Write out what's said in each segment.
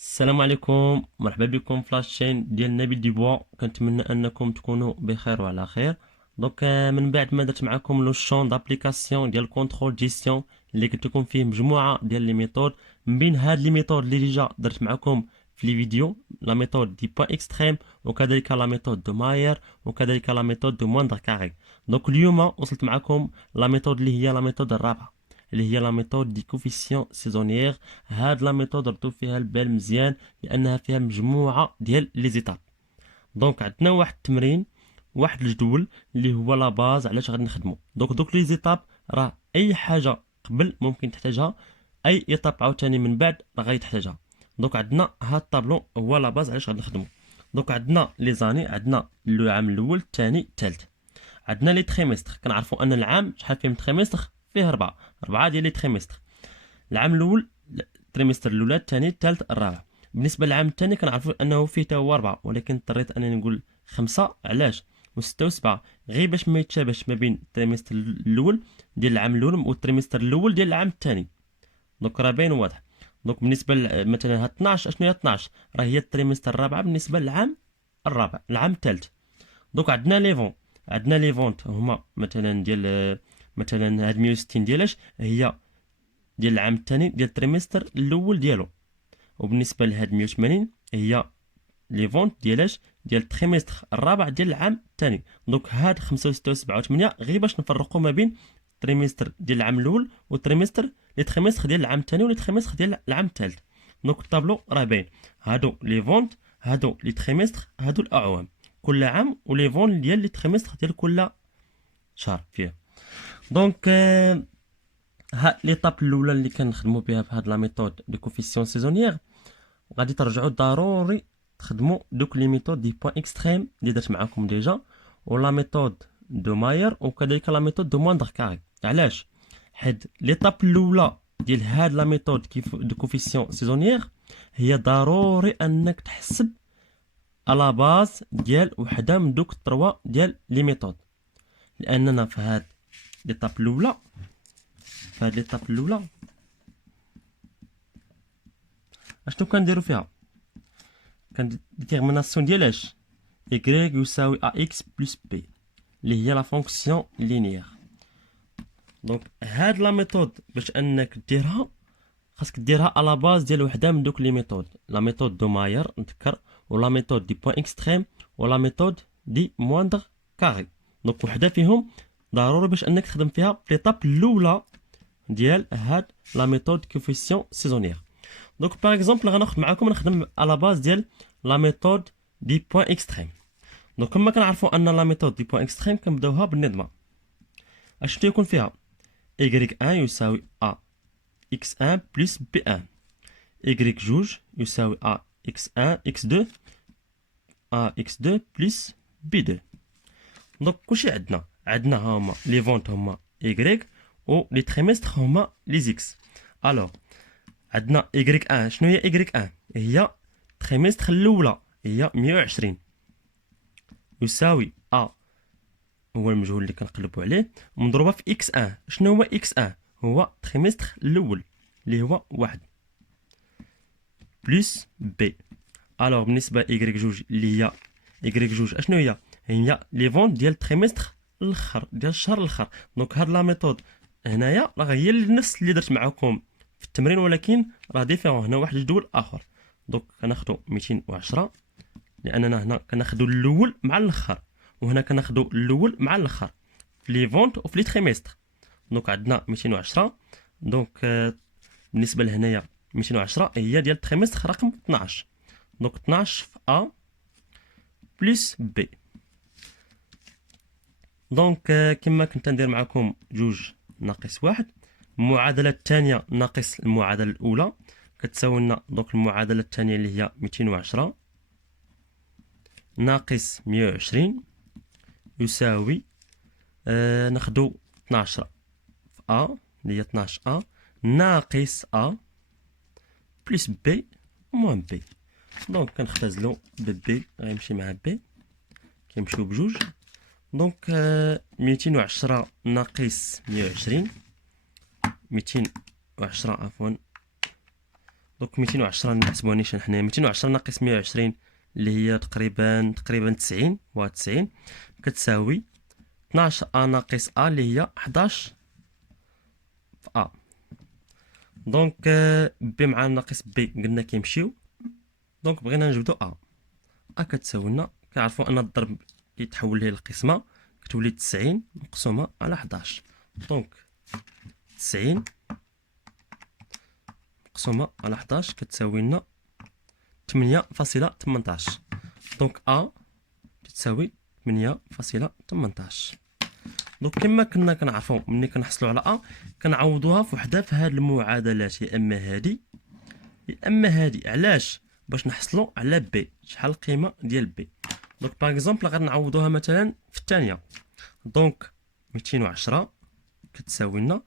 السلام عليكم، مرحبا بكم في لاشين ديال نبيل ديبوا. كنتمنى انكم تكونوا بخير وعلى خير. دونك من بعد ما درت معكم لو شون دابليكاسيون ديال كونترول جيستيون اللي قلت لكم فيه مجموعه ديال لي ميثود. من بين هاد لي ميثود اللي ديجا درت معكم في لي فيديو، لا ميثود دي بوين اكستريم، وكذلك لا ميثود دو ماير، وكذلك لا ميثود دو موندر كاري. دونك اليوم وصلت معكم لا ميثود اللي هي لا ميثود الرابعه، اللي هي لا ميثود دي كوفيسيون سيزونيير. هاد لا ميثود ردوا فيها البال مزيان لانها فيها مجموعه ديال لي زيتاب. دونك عندنا واحد التمرين، واحد الجدول اللي هو لا باز علاش غادي نخدمو. دوك لي زيتاب راه اي حاجه قبل ممكن تحتاجها، اي ايطاب عاوتاني من بعد راه غادي تحتاجها. دونك عندنا هاد الطابلو هو لا باز علاش غادي نخدمو. دونك عندنا لي زاني، عندنا العام الاول الثاني الثالث. عندنا لي تريمستر، كنعرفوا ان العام شحال فيه من تريمستر؟ فيه ربعه ديال لي تريمستر. العام الاول التريمستر الاولى الثاني الثالث الرابع. بالنسبه للعام الثاني كنعرفوا انه فيه حتى هو اربعه، ولكن اضطريت انني نقول خمسه. علاش؟ وسته وسبعه غير باش ما يتشابهش ما بين التريمستر الاول ديال العام الاول والتريمستر الاول ديال العام الثاني. دونك راه باين واضح. دونك بالنسبه مثلا هاد 12، اشنو هي 12؟ راه هي التريمستر الرابعه بالنسبه للعام الرابع، العام الثالث. دونك عندنا لي فونت هما مثلا ديال مثلا هاد 160 ديالاش هي ديال العام الثاني ديال التريمستر الاول ديالو. وبالنسبه لهاد 180 هي لي فونت ديالاش ديال التريمستر الرابع ديال العام الثاني. دونك هاد 5 و6 و7 و8 غير باش نفرقوا ما بين التريمستر ديال العام الاول والتريمستر لي تريمستر ديال العام الثاني ولي تريمستر ديال العام الثالث. دونك الطابلو راه باين، هادو لي فونت، هادو لي تريمستر، هادو الاعوام كل عام، ولي فون ديال لي تريمستر ديال كل شهر فيه. دونك ها ليطاب الاولى اللي كنخدموا بها في هاد لا ميثود دو كوفيسيون سيزونيير، غادي ترجعوا ضروري تخدموا دوك لي ميثود دي بوين اكستريم اللي درت معاكم ديجا، ولا ميثود دو ماير، وكذلك لا ميثود دو موندر كاري. علاش؟ حيت ليطاب الاولى ديال هاد لا ميثود كيف دو كوفيسيون سيزونيير هي ضروري انك تحسب على باز ديال وحده من دوك التروا ديال لي ميثود. لاننا في هاد ليطاب الاولى اشنو كنديرو فيها؟ ديتيرميناسيون ديال اش؟ y يساوي ax بلس b اللي هي لا فونكسيون لينيير. دونك هاد لا ميثود باش انك ديرها خاصك ديرها على باز ديال وحده من دوك لي ميثود، لا ميثود دو ماير نذكر، ولا ميثود دي بوين اكستريم، ولا ميثود دي موندر كاري. دونك وحده فيهم ضروري باش انك تخدم فيها في ليطاب الاولى ديال هاد لا ميثود كوفيسيون سيزونيير. دونك باغ اكزومبل غناخد معاكم نخدم على باز ديال لا ميثود دي بوين اكستريم. دونك كما كنعرفوا ان لا ميثود دي بوين اكستريم كنبداوها بالنظمه. اشنو يكون فيها؟ y1 يساوي a x1 بلس b1، y2 يساوي a x1 x2 a x2 بلس b2. دونك كلشي عندنا هما لي فونت هما y و لي تريمستر هما لي x. الوغ عندنا y1، شنو هي y1؟ هي تريمستر الاولى، هي 120 يساوي a هو المجهول اللي كنقلبوا عليه مضروبه في x1. شنو هو x1؟ هو تريمستر الاول اللي هو 1 بلس b. الوغ بالنسبه y2 اللي هي y2 اشنو هي لي فون ديال التريمستر الاخر ديال الشهر الاخر. دونك هاد لا ميثود هنايا راه هي نفس اللي درت معكم في التمرين، ولكن راه ديفيرون، هنا واحد الجدول اخر. دونك كناخذوا 210 لاننا هنا كناخذوا الاول مع الاخر، وهنا كناخذوا الاول مع الاخر في لي فونت وفي لي تريمستر. دونك عندنا 210. دونك بالنسبه لهنايا 210 هي ديال التريمستر رقم 12. دونك 12 في ا بلس بي. دونك كما كنت ندير معكم 2 ناقص 1، المعادله الثانيه ناقص المعادله الاولى كتساوي لنا دونك المعادله الثانيه اللي هي 210 ناقص 120 يساوي ناخدو 12 في ا اللي هي 12 ا ناقص ا بلس بي موان بي. دونك كنختزلو ببي غيمشي مع بي كيمشيو بجوج. دونك 210 ناقص 120، 210 عفوا دونك 210 نحسبوها نيشان حنايا، 210 ناقص 120 اللي هي تقريبا 90 90 كتساوي 12 ا ناقص ا اللي هي 11 في ا. دونك بي مع ناقص بي قلنا كيمشيو، دونك بغينا نجبدو ا كتساوي لنا، كنعرفو ان الضرب كيتحول ليه القسمه كتولي 90 مقسومه على 11. دونك 90 مقسومه على 11 كتساوي لنا 8.18. دونك ا تساوي 8.18. دونك كما كنا كنعرفو ملي كنحصلو على ا كنعوضوها فوحده في هاد المعادلات، يا اما هادي يا اما هادي. علاش؟ باش نحصلو على بي، شحال القيمه ديال بي. دونك باغ اكزومبل غنعوضوها مثلا في الثانيه. دونك 210 كتساوي لنا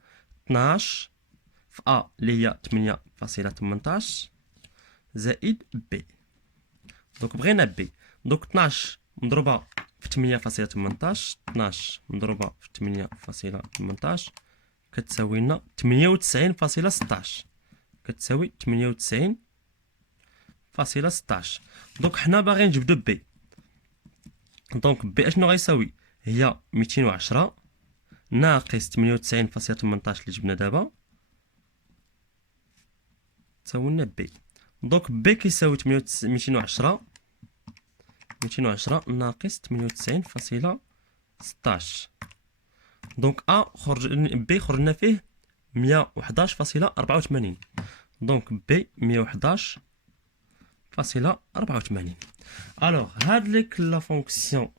12 في ا اللي هي 8.18 زائد بي. دونك بغينا بي، دونك 12 مضروبه في 8.18، 12 مضروبه في 8.18 كتساوي لنا 98.16، كتساوي 98.16. دونك حنا باغيين نجبدو بي. دونك بي اشنو غيساوي؟ هي 210 ناقص 98.18 اللي جبنا دابا تساوي لنا بي. دونك بي كيساوي 210 ناقص 98.16. دونك ا بي خرجنا فيه 111.84. دونك بي 111.84. الوغ هاد ليك لا فونكسيون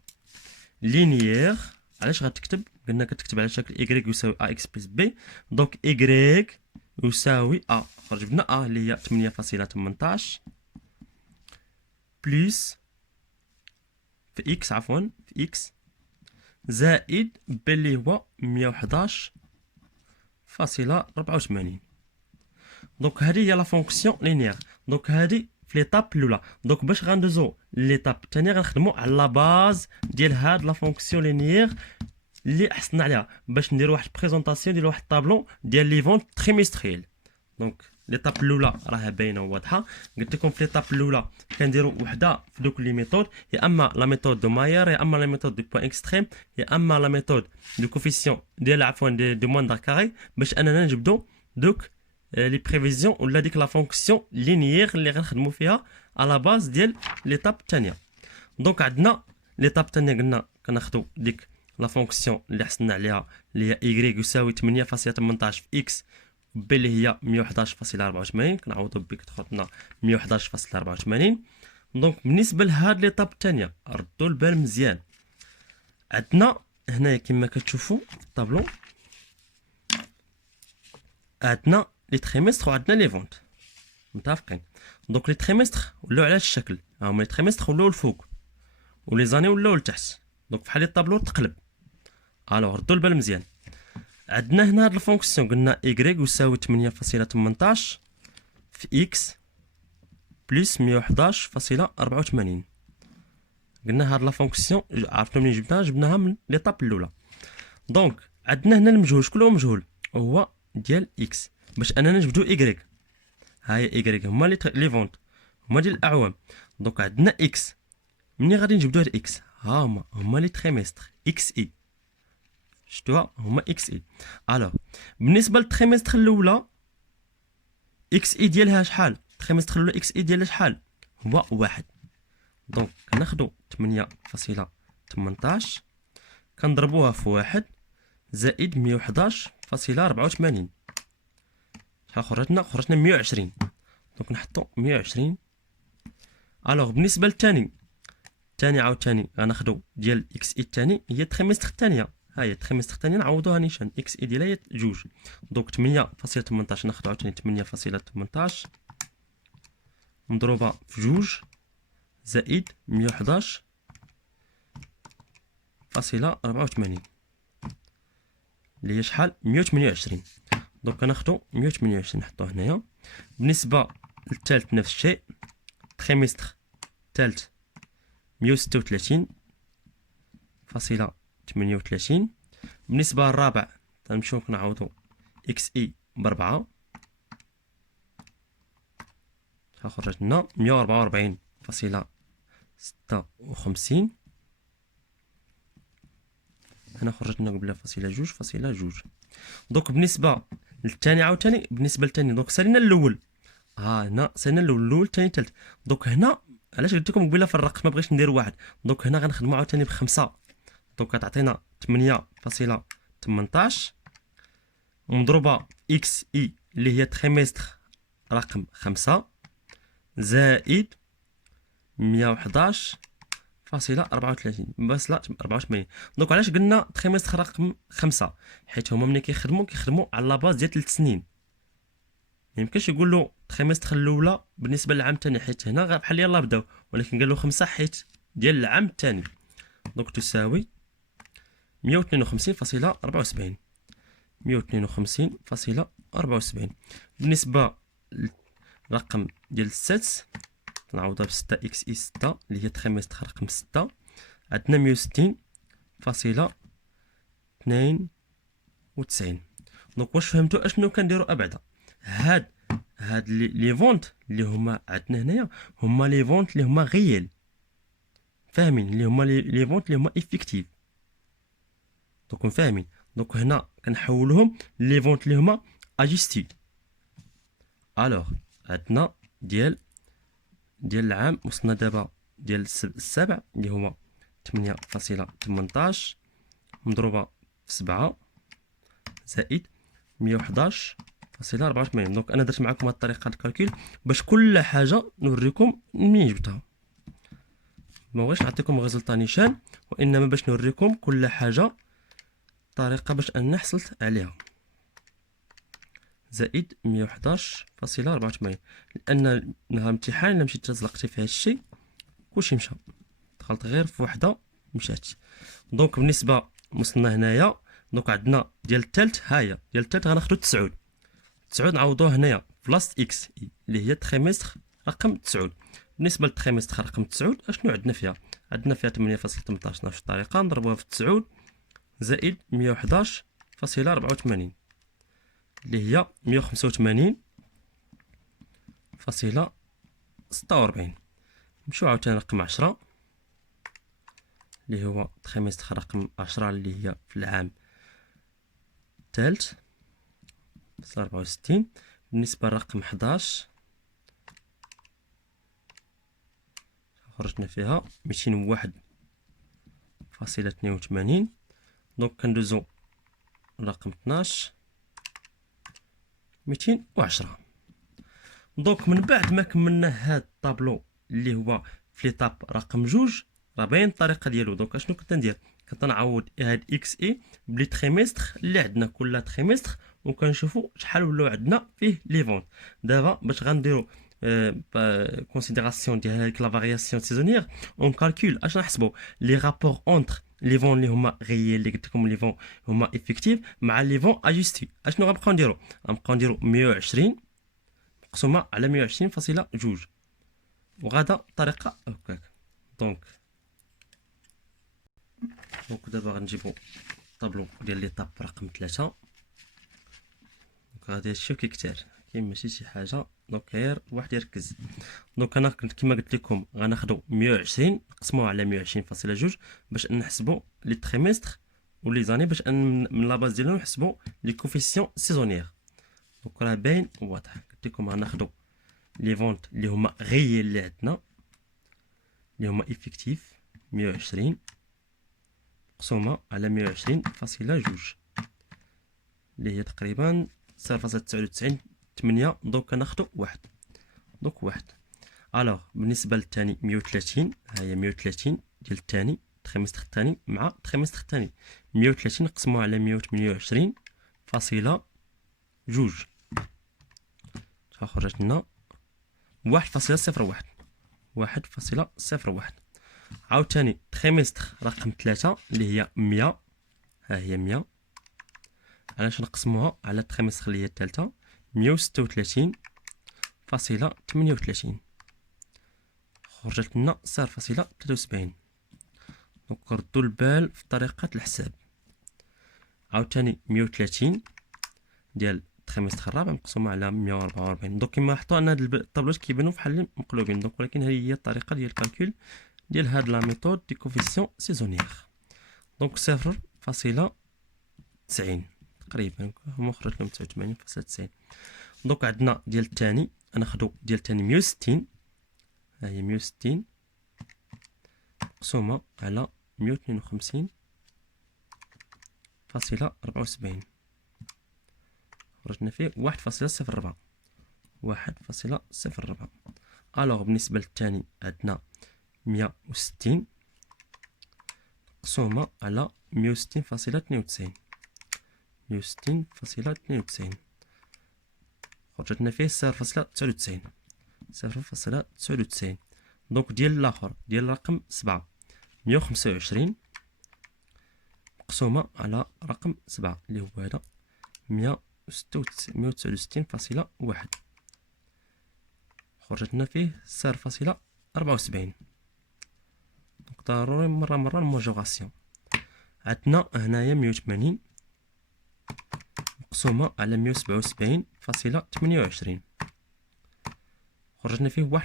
لينيير علاش غتكتب؟ قلنا كتكتب على شكل y يساوي a x بلس b. دونك y يساوي a، خرج لنا a اللي هي 8.18 بلس في x، عفوا في x زائد b اللي هو 111.84. دونك هذه هي لا فونكسيون لينيير. دونك هذه في ليطاب الاولى. دونك باش غندوزو ليطاب الثانيه غنخدمو على لا باز ديال هاد لا فونكسيون لينيير اللي حصلنا عليها باش نديرو واحد البريزونطاسيون، نديرو واحد الطابلو ديال لي فونت تريمستريال. دونك ليطاب الاولى راها باينه وواضحه. قلت لكم في ليطاب الاولى كنديرو وحده في دوك لي ميثود، يا اما لا ميثود دو ماير، يا اما لا ميثود دو بوين اكستريم، يا اما لا ميثود دو كوفيسيون ديال عفوا دو موندر كاري، باش اننا نجبدو دوك لي بريفيزيون ولا ديك لا فونكسيون لينيير اللي غنخدمو فيها على باز ديال ليطاب الثانيه. دونك عندنا ليطاب الثانيه قلنا كناخدو ديك لا فونكسيون اللي حصلنا عليها اللي هي y يساوي 8.18 في x b اللي هي 111.84 كنعوضو ب كتخرج لنا 111.84. دونك بالنسبه لهاد ليطاب الثانيه ردوا البال مزيان، عندنا هنايا كما كتشوفوا في الطابلو عندنا لي تريمستر وعندنا لي فونت متفقين. دونك لي تريمستر ولاو على هاد الشكل، هما لي تريمستر ولاو الفوق ولي زاني ولاو لتحت. دونك بحال الطابلو تقلب. الوغ ردوا البال مزيان، عندنا هنا هاد الفونكسيون قلنا y يساوي 8.18 في x بلس 111.84. قلنا هاد لا فونكسيون عرفنا منين جبناها من ليطاب الاولى. دونك عندنا هنا المجهول، شكون هو مجهول؟ هو ديال x. باش اننا نجبدو y، ها هي y هما لي فونت هما ديال الاعوام. دونك عندنا x، منين غادي نجبدو هاد x؟ ها هما لي تريمستر اكس اي، شفتوها هما اكس اي. الوغ بالنسبه للتريمستر الاولى اكس اي ديالها شحال؟ التريمستر الاولى اكس اي ديالها شحال؟ هو واحد. دونك كناخدو 8.18 كنضربوها في واحد زائد 111.84. شحال خرجتنا؟ خرجتنا 120. دونك نحطو 120. الوغ بالنسبه للثاني عاوتاني غناخدو ديال اكس اي الثاني هي التريمستر الثانيه، ها هي التريمستر الثانيه نعوضوها نيشان اكس اي ديالها هي جوج. دونك 8.18 ناخدو عاوتاني 8.18 مضروبه في جوج زائد 111.84 اللي هي شحال؟ 128. دونك كناخدو 128 نحطوه هنايا. بالنسبه للثالث نفس الشيء، تريمستر الثالث 136.38. بالنسبه للرابع غنمشيو كنعوضو اكس اي ب4 خرجت لنا 144.56. هنا خرجت لنا قبل فاصلة جوج فاصلة جوج. دونك بالنسبه للثاني عاوتاني، بالنسبه للثاني دونك سالينا الاول، هنا سالينا الاول الثاني الثالث. دونك هنا علاش قلت لكم قبيله فرقت ما بغيتش ندير واحد. دونك هنا غنخدموا عاوتاني بخمسة، دونك كتعطينا 8.18 مضروبه اكس اي اللي هي تريمستر رقم 5 زائد 111.34 بس لا 84. دونك علاش قلنا تريمستر رقم 5؟ حيت هما ملي كيخدموا على لاباز ديال 3 سنين، ميمكنش يقولوا تريمستر الاولى بالنسبه للعام الثاني، حيت هنا غير بحال يلاه بداو، ولكن قالوا 5 حيت ديال العام الثاني. دونك تساوي 152.74 152.74. بالنسبه للرقم ديال السادس نعوضها ب 6 اكس اي 6 اللي هي تريمستر رقم 6، عندنا 160.92. دونك واش فهمتوا اشنو كنديروا ابعدا؟ هاد لي فونت اللي هما عندنا هنايا هما لي فونت اللي هما غيال، فاهمين؟ اللي هما لي فونت اللي هما افيكتيف. دونك فاهمين؟ دونك هنا كنحولوهم لي فونت اللي هما اجيستي. الوغ عندنا ديال العام وصلنا دابا ديال السبع اللي هما 8.18 مضروبه في 7 زائد 111.84. دونك انا درت معكم هاد الطريقه الكالكول باش كل حاجه نوريكم منين جبتها، ما بغيتش نعطيكم ريزلطا نيشان، وانما باش نوريكم كل حاجه طريقه باش انا حصلت عليها. زائد 111.84 لان نهار الامتحان الا مشيت تزلقتي في هذا الشيء كلشي مشى، دخلت غير في وحده مشات. دونك بالنسبه وصلنا هنايا، دونك عندنا ديال الثالث، ها هي ديال الثالث غناخذوا 9 نعوضوه هنايا بلاصه اكس اللي هي تريمستر رقم 9. بالنسبه للتريمستر رقم 9 اشنو عندنا فيها؟ عندنا فيها 8.18 نفس الطريقه نضربوها في 9 زائد 111.84 اللي هي 185.46. نمشيو عاوتاني رقم 10 اللي هو تريمستر رقم 10 اللي هي في العام الثالث 64. بالنسبه لرقم 11 خرجنا فيها 201.82. دونك كندوزو رقم 12 210. دونك من بعد ما كملنا هاد الطابلو اللي هو في ليطاب رقم 2 راه باين الطريقه ديالو. دونك اشنو كنت ندير؟ كنت نعوض هاد اكس اي بلي تريمستر اللي عندنا كل تريمستر وكنشوفوا شحال ولاو عندنا فيه لي فونت. دابا باش غنديروا كونسيديراسيون ديال هذيك لا فارياسيون سيزونيير اون كالكول اش نحسبوا لي رابور اونتر لي فون اللي هما غيال اللي قلت لكم لي فون هما افيكتيف مع لي فون اجستي. اشنو غنبقاو نديروا؟ غنبقاو نديروا 120 مقسومه على 120.2 وغادا الطريقه هكاك. دونك دابا غنجيبو الطابلو ديال لي طاب رقم 3. دونك غادي تشوف كي كتار كاين ماشي شي حاجه، دونك غير واحد يركز. دونك انا كما قلت لكم غناخذوا 120 نقسموها على 120.2 باش نحسبوا لي تريمستر ولي زاني باش من لا باز ديالنا نحسبوا لي كوفيسيون سيزونيير. دونك راه باين واضح. قلت لكم غناخذوا لي فونت اللي هما غيال اللي عندنا اللي هما افيكتيف 120 مقسومه على 120.2 اللي هي تقريبا 0.99 8. دونك كناخذوا واحد. دونك واحد. الوغ بالنسبه للثاني 130، ها هي 130 ديال الثاني تريمستر الثاني مع تريمستر الثاني 130 نقسموها على 128.2 خرجت لنا 1.01 1.01. عاوتاني تريمستر رقم 3 اللي هي 100، ها هي 100 علاش نقسموها على التريمستر اللي هي الثالثه 136.38 خرجت لنا 0.73. دونك ردوا البال في طريقه الحساب. عاوتاني 130 ديال التريمستر الرابع مقسومه على 144. دونك كما لاحظتوا ان هاد الطابلوات كيبانوا بحال مقلوبين، دونك ولكن هذه هي الطريقه ديال الكالكول ديال هاد لا ميثود دي كوفيسيون سيزونيير. دونك 0.90 تقريبا هما خرج لهم 89.90. دونك عندنا ديال الثاني غناخدو ديال الثاني 160، ها هي 160 مقسومه على 152.74 خرجنا فيه 1.04. 1.04. الوغ بالنسبه للثاني عندنا 160 مقسومه على 160.92. 160.92 خرجتنا فيه 0.99. 0.99. دونك ديال الاخر ديال رقم 7 125 مقسومه على رقم 7 اللي هو هذا 169.1 خرجتنا فيه 0.74. دونك ضروري مره المونجوراسيون. عندنا هنايا 180 مقسومه على 177.28 خرجنا فيه 1.01.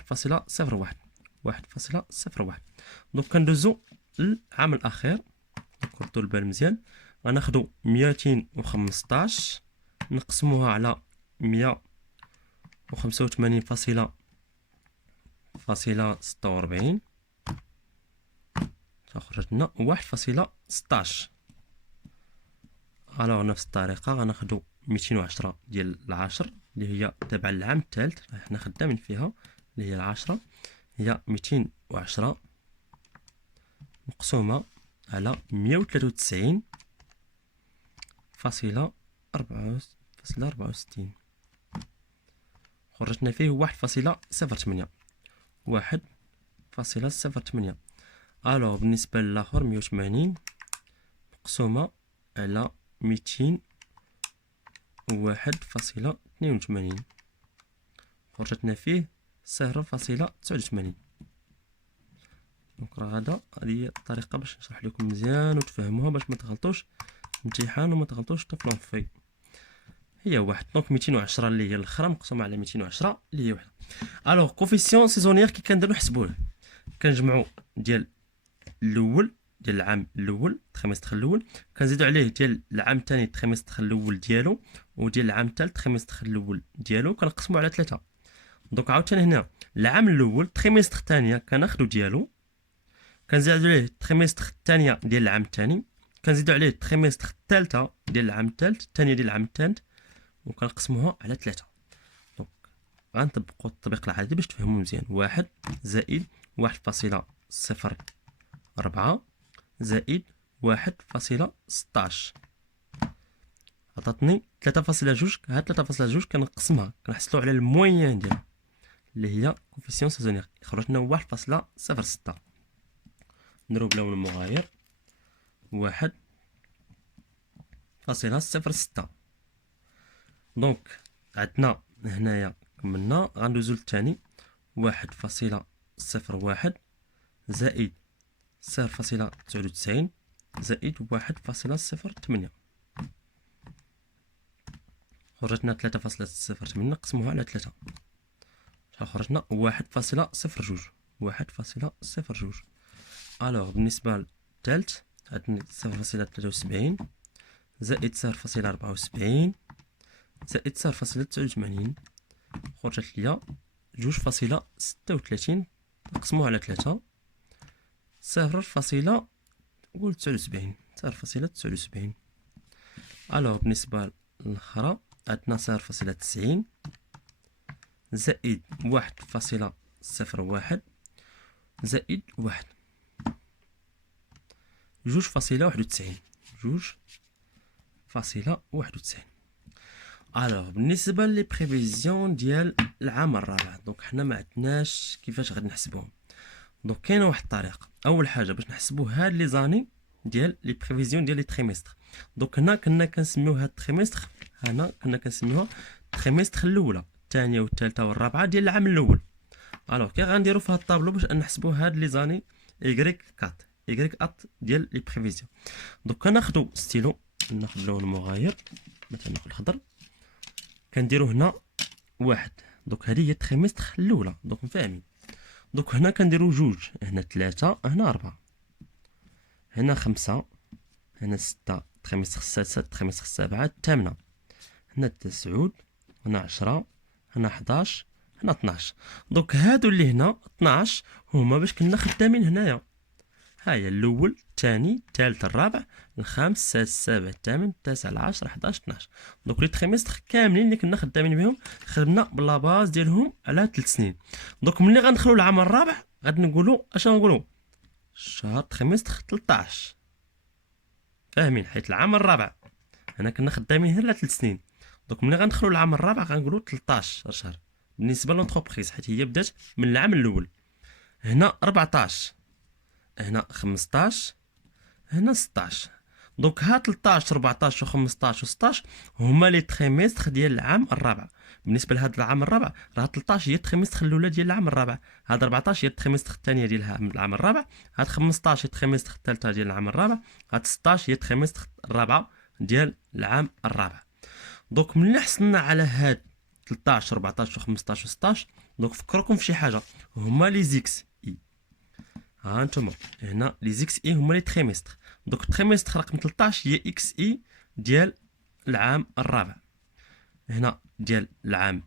1.01. دونك كندوزو للعام الاخير. كردوا البال مزيان. غناخدو 215 نقسموها على 185.46 خرجت لنا 1.16. الوغ نفس الطريقه غناخدو 210 ديال العاشر اللي هي تابعه للعام الثالث حنا خدامين فيها اللي هي العاشره، هي 210 مقسومه على 163.64 خرجنا فيه 1.08. 1.08. الوغ بالنسبه للاخر 180 مقسومه على 201.82 خرجتنا فيه 0.89. دونك راه هذه هي الطريقه باش نشرح لكم مزيان وتفهموها باش ما تغلطوش في الامتحان وما تغلطوش في لونفي. هي واحد. دونك 210 اللي هي الاخرى مقسومه على 210 اللي هي واحد. الوغ كوفيسيون سيزونيير كي كنديرو نحسبوه كنجمعوا ديال الاول ديال العام الاول التريمستر الاول كنزيدو عليه ديال العام الثاني التريمستر الاول ديالو وديال العام الثالث التريمستر الاول ديالو كنقسموا على 3. دونك عاوتاني هنا العام الاول التريمستر الثانيه كناخدو ديالو كنزيدو عليه التريمستر الثانيه ديال العام الثاني كنزيدو عليه التريمستر الثالثه ديال العام الثالث الثانيه ديال العام الثالث وكنقسموها على 3. دونك غنطبقوا التطبيق العادي باش تفهموا مزيان. 1 زائد 1.04 زائد 1.16 عطاتني 3.2. هاد 3.2 كنقسمها كنحصلوا على الموين ديالها اللي هي كوفيسيون سيزونيير خرج لنا 1.06. نضرب لون المغاير 1.06. دونك عندنا هنايا كملنا غندوزو للثاني 1.01 زائد 0.99 زائد 1.08 خرجتنا 3.08 نقسموها على 3 خرجنا 1.02. 1.02. الوغ بالنسبه للثالث عندنا 0.73 زائد 0.74 زائد 0.89 خرجت ليا 2.36 نقسموها على 3 0.79. 0.79. الوغ بالنسبه للاخرى عندنا 0.90 زائد 1.01 زائد 1 2.91. 2.91. الوغ بالنسبه لي بريفيزيون ديال العام الرابع دونك حنا ما عندناش كيفاش غادي نحسبوهم. دونك كاينه واحد الطريقه. اول حاجه باش نحسبوا هاد لي زاني ديال لي بريفيزيون ديال لي تريمستر. دونك هنا كنا كنسميو هاد التريمستر هنا كنا كنسميوها التريمستر الاولى الثانيه والثالثه والرابعه ديال العام الاول. الوغ كي غنديروا في هاد الطابلو باش نحسبوا هاد لي زاني y 4 y 4 ديال لي بريفيزيون. دونك كناخذوا ستيلو ناخذ لون مغاير مثلا ناخذ الخضر كنديرو هنا واحد. دوك هذه هي التريمستر الاولى. دوك مفاهمين. دوك هنا كنديرو جوج، هنا 3، هنا 4، هنا 5، هنا 6، التريمستر السادسة، التريمستر السابعة، الثامنة، هنا 9، هنا 10، هنا 11، هنا 12. دوك هادو اللي هنا 12 هما باش كنا خدامين هنايا. هاهي الاول، الثاني، الثالث، الرابع، الخامس، السادس، السابع، الثامن، التاسع، العاشر، 11، 12. دوك لي تريمستر كاملين اللي كنا خدامين بهم خدمنا بلا باز ديالهم على 3 سنين. دوك ملي غندخلو للعام الرابع غادي نقولو اش غنقولو؟ شهر تريمستر 13. فاهمين؟ حيت العام الرابع هنا كنا خدامين غير على 3 سنين. دوك ملي غندخلو للعام الرابع غنقولو 13 شهر بالنسبه لونتربريز، حيت هي بدات من العام الاول. هنا 14، هنا 15، هنا 16. دوك ها 13 14 و15 و16 هما لي تريمستر ديال العام الرابع. بالنسبه لهذا العام الرابع راه 13 هي التريمستر الاولى ديال العام الرابع، هذا 14 هي التريمستر الثانيه ديال العام الرابع، هاد 15 هي التريمستر الثالثه ديال العام الرابع، هاد 16 هي التريمستر الرابعه ديال العام الرابع. دوك ملي حصلنا على هاد 13 14 و15 و16 دوك فكركم في شي حاجه، هما لي زيكس اي. ها انتم هنا لي زيكس اي هما لي تريمستر. دوك التريمستر رقم 13 هي اكس اي ديال العام الرابع، هنا ديال العام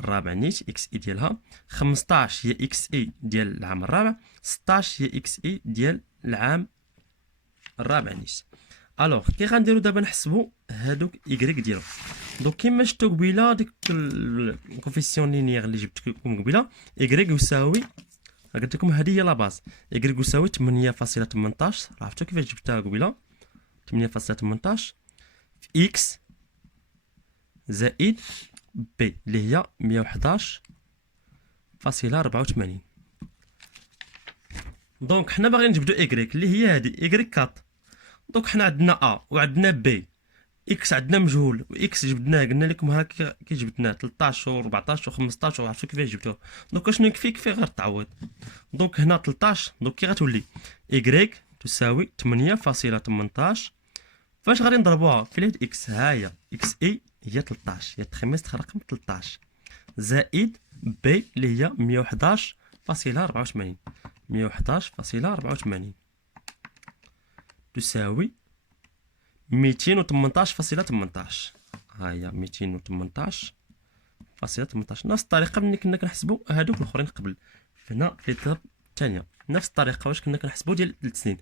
الرابع نيت اكس اي ديالها. 15 هي اكس اي ديال العام الرابع، 16 هي اكس اي ديال العام الرابع نيت. الوغ كي غنديرو دابا نحسبو هادوك ايكغيك ديالهم. دوك كيما شفتو قبيله ديك الكوفيسيون لينيير اللي جبت لكم قبيله، ايكغيك يساوي، قلت لكم هذه هي لا باز، ايكغيك يساوي 8.18. عرفتو كيفاش جبتها قبيله؟ 8.18 في اكس زائد بي اللي هي 111.84. دونك حنا باغيين نجبدو ايكغيك اللي هي هذه ايكغيك 4. دونك حنا عندنا ا وعندنا بي، اكس عندنا مجهول واكس جبدناه قلنا لكم ها كي جبدناه 13 و14 و15 وعرفتو كيفاش جبتوه. دونك اشنو يكفي غير تعوض. دونك هنا 13 دونك كي غتولي ايكغيك تساوي 8.18. فاش غادي نضربوها في ليد اكس؟ ها هي اكس اي هي 13 هي التريمستر رقم 13 زائد بي اللي هي 111.84 111.84 تساوي 218.18. ها هي 218.18. نفس الطريقه ملي كنا كنحسبوا هادوك الاخرين قبل هنا في الضرب الثانيه، نفس الطريقه واش كنا كنحسبوا ديال 3 سنين،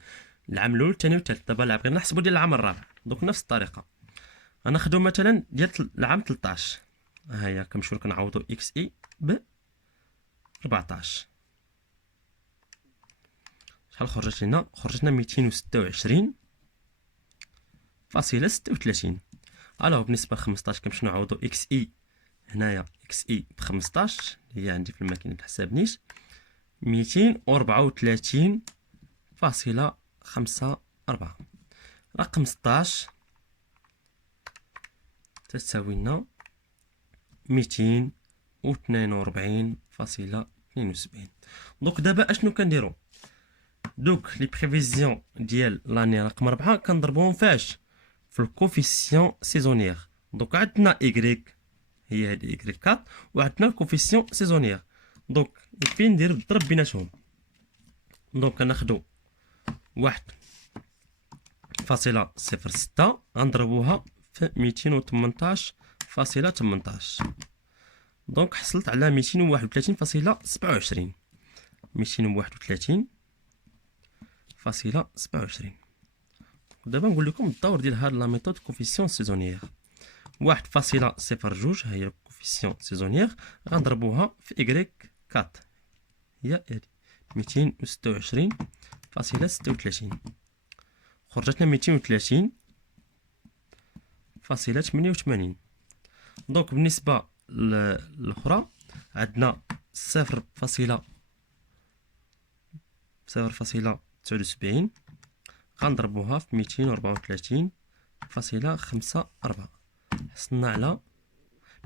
العام الاول الثاني والثالث. دابا بغينا نحسبوا ديال العام الرابع، دوك نفس الطريقه. غناخذوا مثلا ديال العام 13، ها هي كنمشيو كنعوضوا اكس اي ب 14. شحال خرجت لنا؟ خرجت لنا 226.36. الوغ بالنسبه ل 15 كنمشيو نعوضوا اكس اي، هنايا اكس اي ب 15 هي عندي في الماكينه الحساب نيت 234.54. رقم 16 تساوي لنا 242.72. دونك دابا اشنو كنديرو؟ دوك لي بريفيزيون ديال لاني رقم 4 كنضربوهم فاش؟ في الكوفيسيون سيزونيير. دونك عندنا ايكغيك هي هادي ايكغيك 4 وعندنا الكوفيسيون سيزونيير. دونك يكفي ندير الضرب بيناتهم. دونك كناخدو 1.06 غنضربوها في 218.18. دونك حصلت على 231.27 231.27. دابا نقول لكم الدور ديال هاد لا ميثود كوفيسيون سيزونيير. 1.02 هي الكوفيسيون سيزونيير غنضربوها في ايكغيك 4 هي هادي 226.36 خرجت لنا 230.88. دونك بالنسبه الاخرى عندنا 0.79 غنضربوها في 234.54 حصلنا على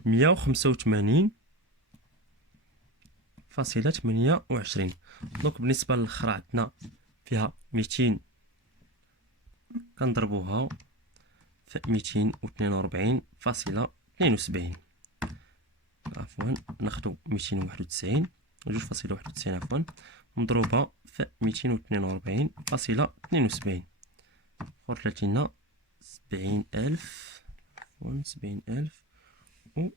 185.28. دونك بالنسبه للاخرى عندنا فيها 200 كنضربوها في 242.82. 72. عفوا ناخدو 291 2.91 عفوا مضروبة في 242.72 خرجت لنا 70,000 عفوا 70,000 و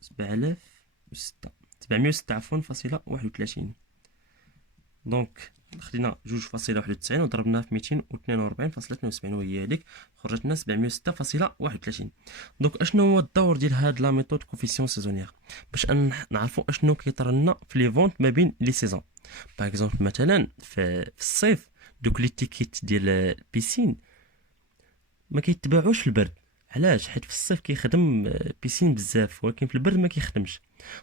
7,006 706 عفوا فاصلة 31. دونك خدينا 2.91 وضربناها في 242.72 وهي هذيك خرجت لنا 706.31. دونك اشنو هو الدور ديال هاد لا ميثود كوفيسيون سيزونيير باش نعرفوا اشنو كيطرى لنا في لي فونت ما بين لي سيزون. باغ اكزومبل مثلا في الصيف دوك لي تيكيت ديال البيسين ما كيتباعوش في البرد. علاش؟ حيت في الصيف كيخدم بيسين بزاف ولكن في البرد ما كيخدمش.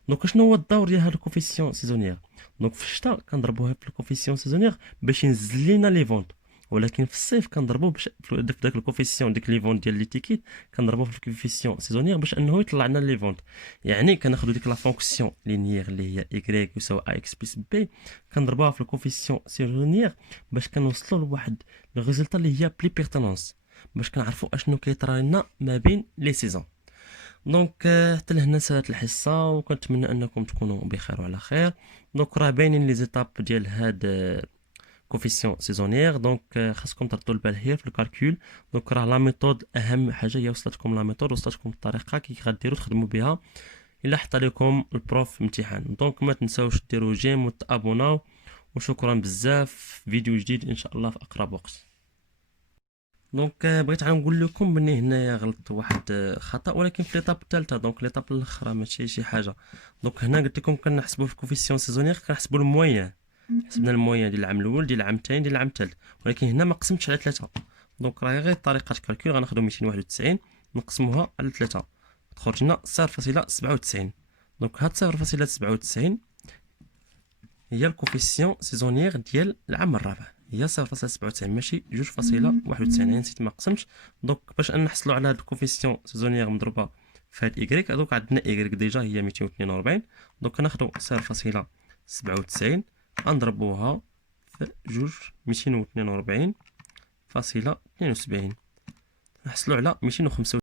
دونك شنو هو الدور ديال هاد الكوفيسيون سيزونيير؟ دونك في الشتاء كنضربوها في الكوفيسيون سيزونيير باش ينزل لينا لي فونت، ولكن في الصيف كنضربوه باش في داك الكوفيسيون ديك لي فونت ديال لي تيكيت كنضربوه في الكوفيسيون سيزونيير باش انه يطلع لنا لي فونت. يعني كناخذوا ديك لا فونكسيون لينيير اللي هي y يساوي ax بلس b كنضربوها في الكوفيسيون سيزونيير باش كنوصلوا لواحد لو ريزولطا اللي هي بلي بيرتونونس باش كنعرفوا اشنو كيطرى لنا ما بين لي سيزون. دونك حتى لهنا سالت الحصه وكنتمنى انكم تكونوا بخير وعلى خير. دونك راه باينين لي زيتاب ديال هاد كوفيسيون سيزونيير. دونك خاصكم تردوا البال هي في الكالكول. دونك راه لا ميثود اهم حاجه هي وصلتكم لا ميثود وصلتكم الطريقه كي غديروا تخدموا بها الا حط لكم البروف في امتحان. دونك ما تنساوش ديروا جيم وتابوناو وشكرا بزاف. فيديو جديد ان شاء الله في اقرب وقت. دونك بغيت نقول لكم بني هنايا غلطت واحد خطا ولكن في ليطاب الثالثه. دونك ليطاب الاخرى ماشي شي حاجه. دونك هنا قلت لكم كنحسبوا في كوفيسيون سيزونيير كنحسبوا الموين. حسبنا الموين ديال العام الاول ديال العام الثاني ديال العام الثالث ولكن هنا ما قسمتش على 3. دونك راهي غير طريقه كالكول. غناخذوا 291 نقسموها على 3 تخرج لنا 0.97. دونك هاد 0.97 هي الكوفيسيون سيزونيير ديال العام الرابع هي 0.97 ماشي 2.91. نسيت ما قسمتش. دونك باش نحصلوا على هاد الكوفيسيون سيزونيير مضروبه في هاد إيكغيك هذوك عندنا إيكغيك ديجا هي 242. دونك ناخذوا 0.97 نضربوها في 242.72 نحصلوا على 295.